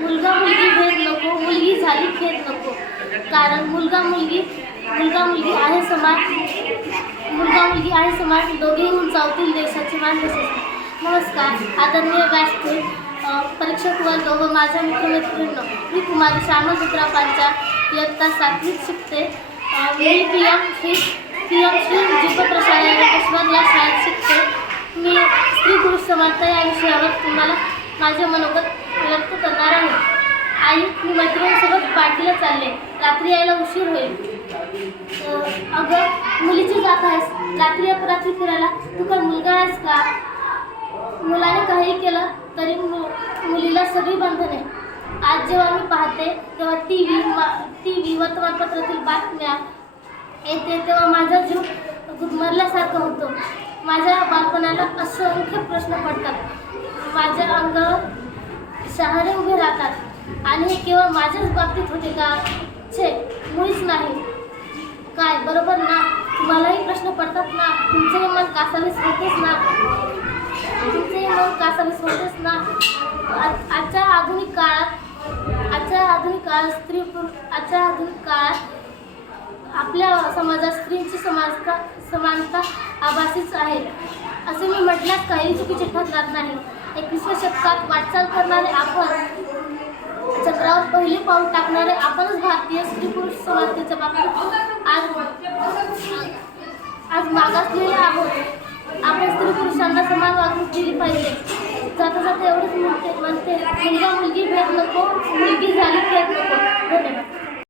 मुलगा मुलगी भेद नको मुलगी झाली खेद नको. कारण मुलगा मुलगी मुलगा मुलगी आहे समान मुलगा मुलगी आहे समान दोघेही उंचावतील देशाचे मान देशाचे नमस्कार आदरणीय व्यासपीठ परीक्षक वर्ग व माझ्या मित्रमैत्रिणींनो मी कुमारी श्यामा सुत्रा पांचा इयत्ता सातवीत शिकते. मी P M Shri P M Shri जीपप्रसाद यांकेश्वर या शाळेत शिकते. मी स्त्री पुरुष समानता या विषयावर तुम्हाला माझे मनोगत व्यक्त करणार आहे आई मी मैत्रिणींसोबत पार्टीला चालले. रात्री यायला उशीर होईल. अगं मुलीची जात आहेस. रात्री अपरात्री फिरायला. तू काय मुलगा आहेस का? मुलाने काही केलं तरी मु मुलीला सगळी बंधने. आज जेव्हा मी पाहते तेव्हा टी व्ही टी व्ही वर्तमानपत्रातील बातम्या येते तेव्हा माझा जीव गुदमरल्यासारखा होतो. माझ्या बालपणाला असंख्य प्रश्न पडतात. माझ्या अंगावर शहारे उभे राहतात. आणि हे केवळ माझ्याच बाबतीत होते का? छे मुळीच नाही. काय बरोबर ना? तुम्हालाही प्रश्न पडतात ना? तुमचंही मन कासावीस होतेच ना? तुमचंही मन कासावीस होतेच ना? आजच्या आधुनिक काळात आजच्या आधुनिक काळात स्त्री पुरुष आजच्या आधुनिक काळात आपल्या समाजात स्त्रीची समानता समानता आभासीच आहे. असे मी म्हटल्यास काही चुकीचे ठरणार नाही. एकविसव्या शतकात वाटचाल करणारे आपण चक्रावर पहिले पाऊल टाकणारे आपणच भारतीय स्त्री पुरुष समानतेच्या बाबतीत आज आज मागासलेले आहोत. आपण स्त्री पुरुषांना समान वागणूक दिली पाहिजे. जाता जाता एवढंच म्हणते म्हणते मुलगा मुलगी भेट नको मुलगी झाली भेट नको.